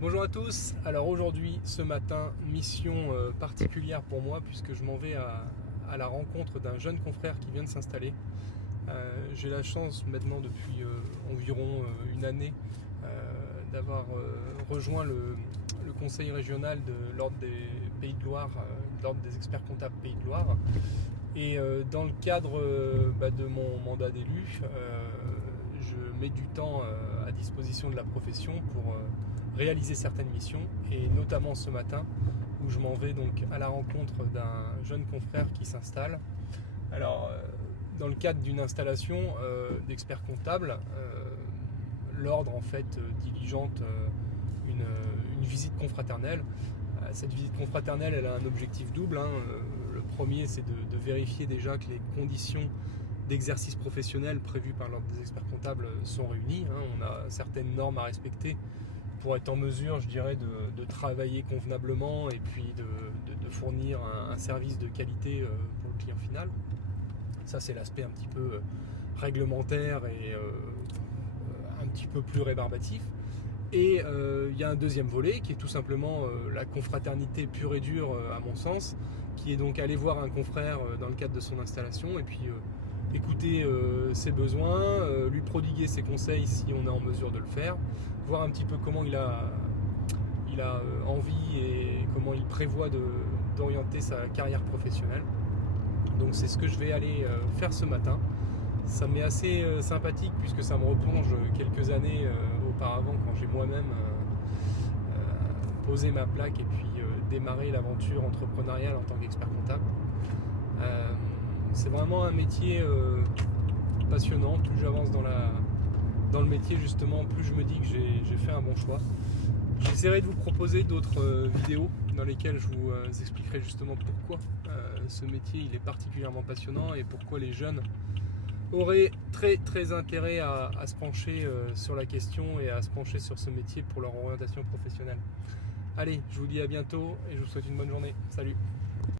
Bonjour à tous, alors aujourd'hui, ce matin, mission particulière pour moi puisque je m'en vais à la rencontre d'un jeune confrère qui vient de s'installer. J'ai la chance maintenant depuis environ une année d'avoir rejoint le conseil régional de l'Ordre des Pays de Loire, l'Ordre des experts comptables Pays de Loire. Et dans le cadre de mon mandat d'élu, je mets du temps à disposition de la profession pour réaliser certaines missions, et notamment ce matin où je m'en vais donc à la rencontre d'un jeune confrère qui s'installe. Alors, dans le cadre d'une installation d'experts comptables, l'ordre en fait diligente une visite confraternelle. Cette visite confraternelle, elle a un objectif double. Le premier, c'est de vérifier déjà que les conditions d'exercice professionnel prévues par l'ordre des experts comptables sont réunies. On a certaines normes à respecter pour être en mesure, je dirais, de travailler convenablement et puis de fournir un service de qualité pour le client final. Ça, c'est l'aspect un petit peu réglementaire et un petit peu plus rébarbatif. Et il y a un deuxième volet qui est tout simplement la confraternité pure et dure, à mon sens, qui est donc aller voir un confrère dans le cadre de son installation et puis écouter ses besoins, lui prodiguer ses conseils si on est en mesure de le faire, voir un petit peu comment il a envie et comment il prévoit d'orienter sa carrière professionnelle. Donc c'est ce que je vais aller faire ce matin. Ça m'est assez sympathique puisque ça me replonge quelques années auparavant, quand j'ai moi-même posé ma plaque et puis démarré l'aventure entrepreneuriale en tant qu'expert comptable. C'est vraiment un métier passionnant. Plus j'avance dans le métier, justement, plus je me dis que j'ai fait un bon choix. J'essaierai de vous proposer d'autres vidéos dans lesquelles je vous expliquerai justement pourquoi ce métier il est particulièrement passionnant et pourquoi les jeunes auraient très intérêt à se pencher sur la question et à se pencher sur ce métier pour leur orientation professionnelle. Allez, je vous dis à bientôt et je vous souhaite une bonne journée. Salut!